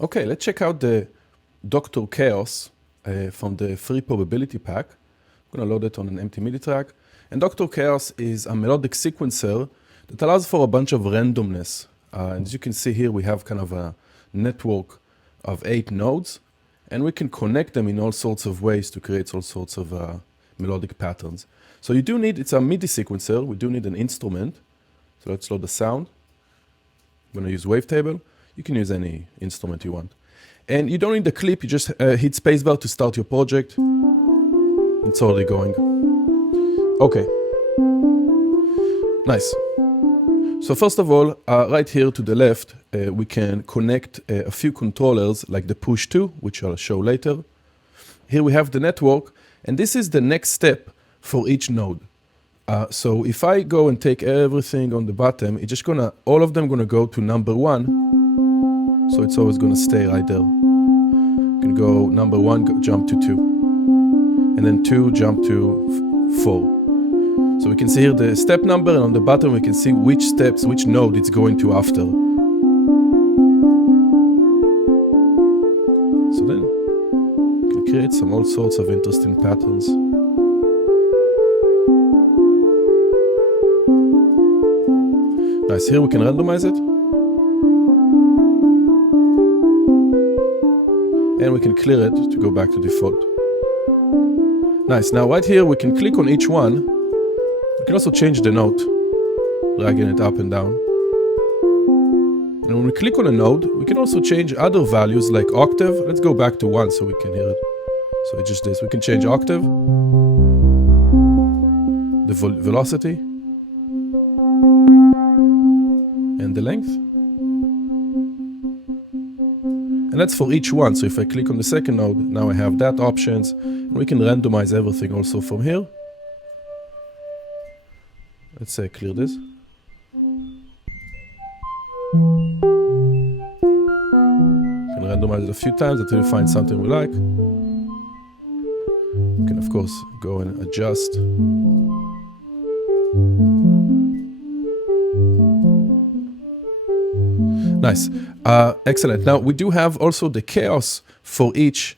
Okay, let's check out the Dr. Chaos from the free probability pack. I'm going to load it on an empty MIDI track. And Dr. Chaos is a melodic sequencer that allows for a bunch of randomness. And as you can see here, we have kind of a network of 8 nodes, and we can connect them in all sorts of ways to create all sorts of melodic patterns. So you do need, it's a MIDI sequencer, we do need an instrument. So let's load the sound. I'm going to use wavetable. You can use any instrument you want. And you don't need the clip, you just hit spacebar to start your project. It's already going. Okay. Nice. So first of all, right here to the left, we can connect a few controllers like the push 2, which I'll show later. Here we have the network, and this is the next step for each node. So if I go and take everything on the bottom, it's just gonna, all of them gonna go to number 1. So it's always gonna stay right there. You can go number 1, jump to 2. And then 2, jump to 4. So we can see here the step number, and on the bottom we can see which steps, which node it's going to after. So then you can create some all sorts of interesting patterns. Nice, here we can randomize it. And we can clear it to go back to default. Nice, now right here we can click on each one. We can also change the note, dragging it up and down. And when we click on a node, we can also change other values like octave. Let's go back to 1 so we can hear it. So it's just this, we can change octave, the velocity, and the length. And that's for each one. So if I click on the second node, now I have that options. And we can randomize everything also from here. Let's say clear this. You can randomize it a few times until you find something we like. You can of course go and adjust. Nice. Excellent. Now we do have also the chaos for each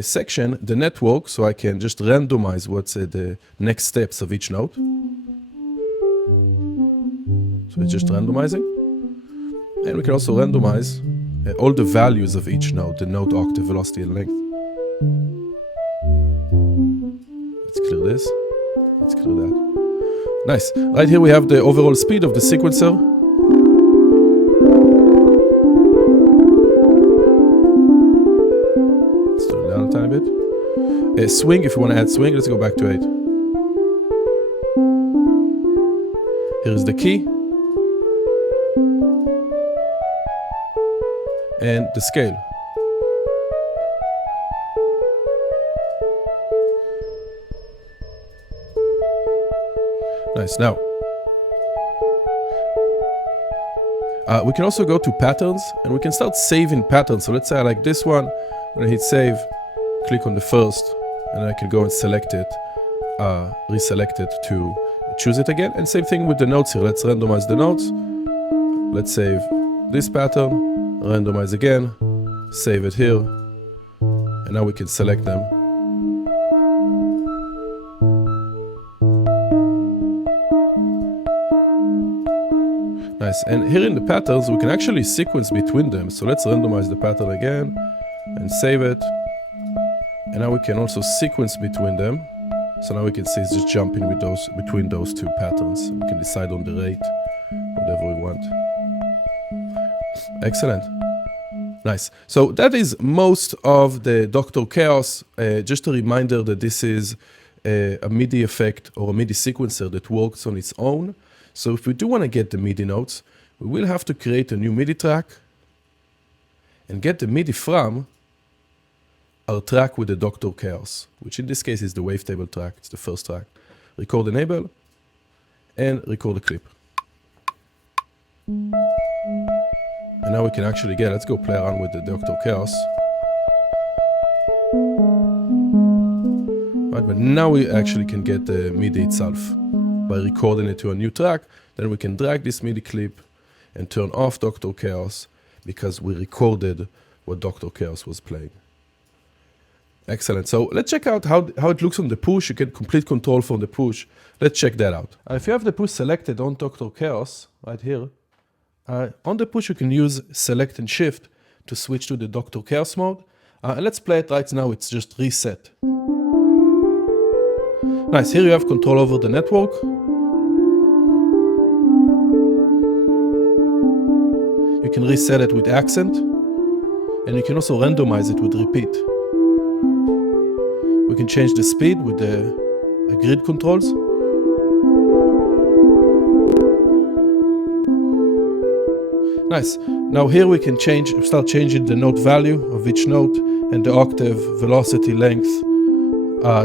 section, the network, so I can just randomize what's the next steps of each node. So it's just randomizing. And we can also randomize all the values of each node, the node octave, velocity, and length. Let's clear this. Let's clear that. Nice. Right here we have the overall speed of the sequencer. Let's turn it down a tiny bit. Swing, if you want to add swing, let's go back to 8. Here is the key. And the scale. Nice. Now, we can also go to patterns, and we can start saving patterns. So let's say I like this one. I'm going to hit save, click on the first, and I can go and select it, reselect it to choose it again. And same thing with the notes here. Let's randomize the notes. Let's save this pattern. Randomize again, save it here, and now we can select them. Nice, and here in the patterns, we can actually sequence between them. So let's randomize the pattern again, and save it. And now we can also sequence between them. So now we can see it's just jumping with between those two patterns. We can decide on the rate, whatever we want. Excellent. Nice. So that is most of the Dr. Chaos. Just a reminder that this is a MIDI effect or a MIDI sequencer that works on its own. So if we do want to get the MIDI notes, we will have to create a new MIDI track and get the MIDI from our track with the Dr. Chaos, which in this case is the wavetable track. It's the first track. Record enable and record a clip. And now we can actually get, let's go play around with the Dr. Chaos. Right, but now we actually can get the MIDI itself by recording it to a new track. Then we can drag this MIDI clip and turn off Dr. Chaos because we recorded what Dr. Chaos was playing. Excellent. So let's check out how it looks on the push. You get complete control from the push. Let's check that out. If you have the push selected on Dr. Chaos, right here, on the push you can use select and shift to switch to the Dr. Chaos mode. And let's play it right now. It's just reset. Nice. Here you have control over the network. You can reset it with accent. And you can also randomize it with repeat. We can change the speed with the grid controls. Nice. Now here we can start changing the note value of each note and the octave, velocity, length,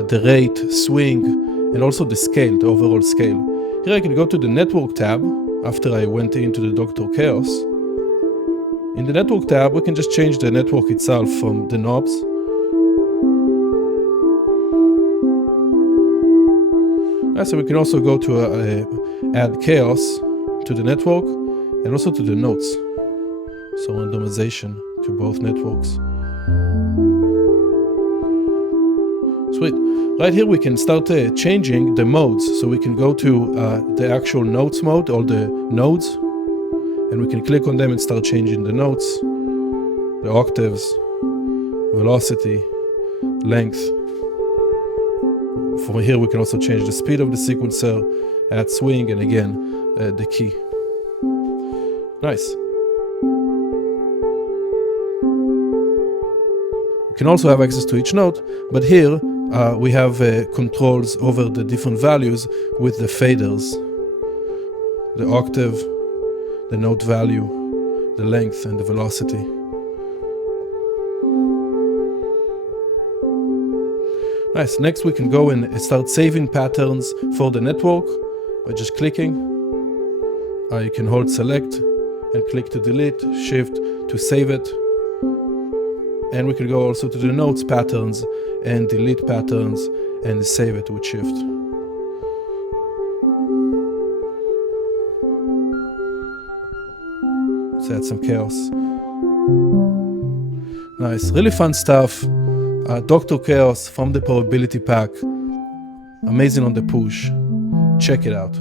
the rate, swing, and also the scale, the overall scale. Here I can go to the network tab after I went into the Dr. Chaos. In the network tab, we can just change the network itself from the knobs. So we can also go to add chaos to the network and also to the notes. So randomization to both networks. Sweet. Right here we can start changing the modes. So we can go to the actual notes mode, all the nodes, and we can click on them and start changing the notes, the octaves, velocity, length. From here we can also change the speed of the sequencer, add swing, and again the key. Nice. You can also have access to each note, but here we have controls over the different values with the faders, the octave, the note value, the length, and the velocity. Nice. Next we can go and start saving patterns for the network by just clicking. You can hold select and click to delete, shift to save it. And we can go also to the notes patterns and delete patterns and save it with shift. Let's add some chaos. Nice. Really fun stuff. Dr. Chaos from the Probability Pack. Amazing on the push. Check it out.